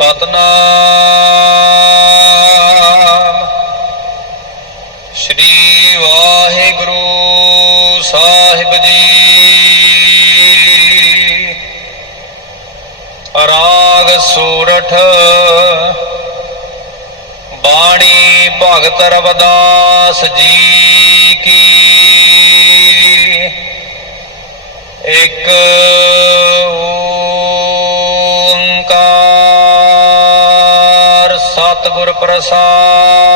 ਸਤਨਾਮ ਸ੍ਰੀ ਵਾਹਿਗੁਰੂ ਸਾਹਿਬ ਜੀ ਰਾਗ ਸੂਰਠ ਬਾਣੀ ਭਗਤ ਰਵਦਾਸ ਜੀ ਕੀ ਇੱਕ ਸਤਿਗੁਰ ਪ੍ਰਸਾਦ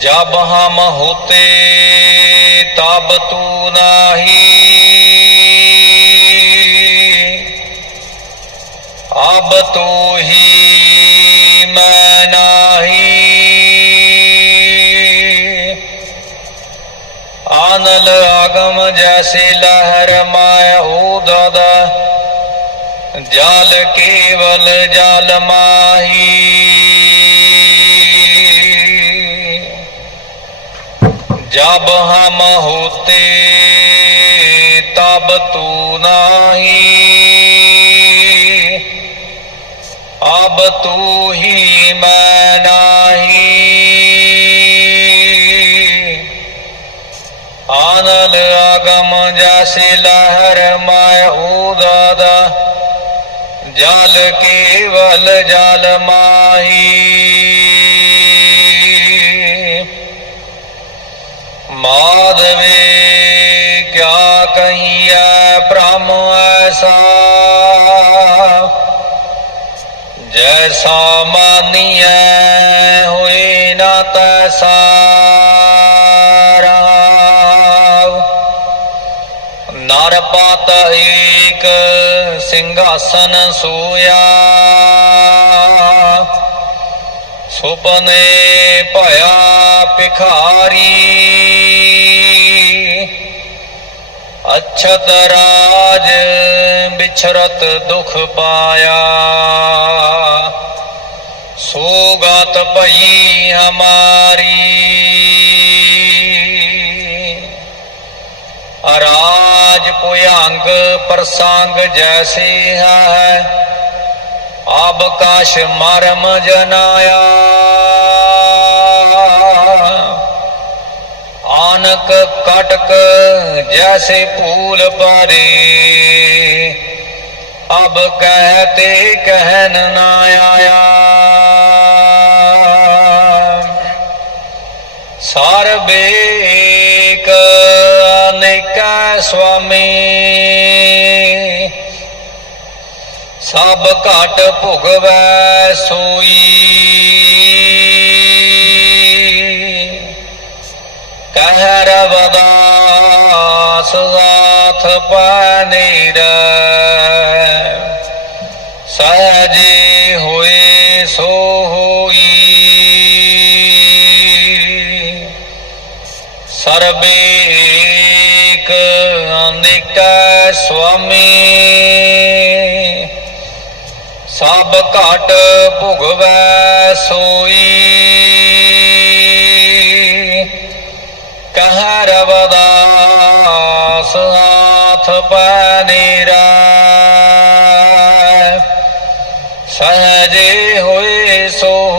जब हम होते तब तू नहीं अब तू ही मैं नहीं आनल आगम जैसे लहर माय हो दादा जाल केवल जाल माही। जब हम होते, तब तू नहीं। अब तू ही मैं नाही। आनल आगम जैसे लहर माय हो दादा। ਜਲ ਕੇਵਲ ਜਲ ਮਾਹੀ ਮਾਧਵੇ ਕਿਆ ਕਹੀਐ ਬ੍ਰਹਮ ਐਸਾ ਜੈਸਾ ਮਾਨੀਐ ਹੋਏ ਨਾ ਤੈਸਾ ਅਰਬਤ ਏਕ ਸਿੰਘਾਸਨ ਸੋਇਆ। ਸੁਪਨੇ ਭਇਆ ਭਿਖਾਰੀ। ਅਛਤ ਰਾਜ ਵਿਛਰਤ ਦੁਖ ਪਾਇਆ। ਸੋਗਤ ਭਈ ਹਮਾਰੀ। ਅਰਾ ਕਾਜ ਭੁਯੰਗ ਪ੍ਰਸੰਗ ਜੈਸੀ ਹੈ। ਆਬ ਕਾਸ਼ ਮਰਮ ਜਨਾਇਆ। ਆਨਕ ਕਟਕ ਜੈਸੇ ਫੂਲ ਪਰੇ ਅਬ ਕਹਤੇ ਕਹਿਨ ਨਾ ਆਇਆ। ਸਾਰ ਬੇ स्वामी। सब घट भुगवै सोई। कहर वदास हाथ पनीर सहजे होए सो होई। सर्वे अनेक स्वामी। सब घट भुगवै सोई। कह रवदास हाथ पनीरा सहजे हुए सोह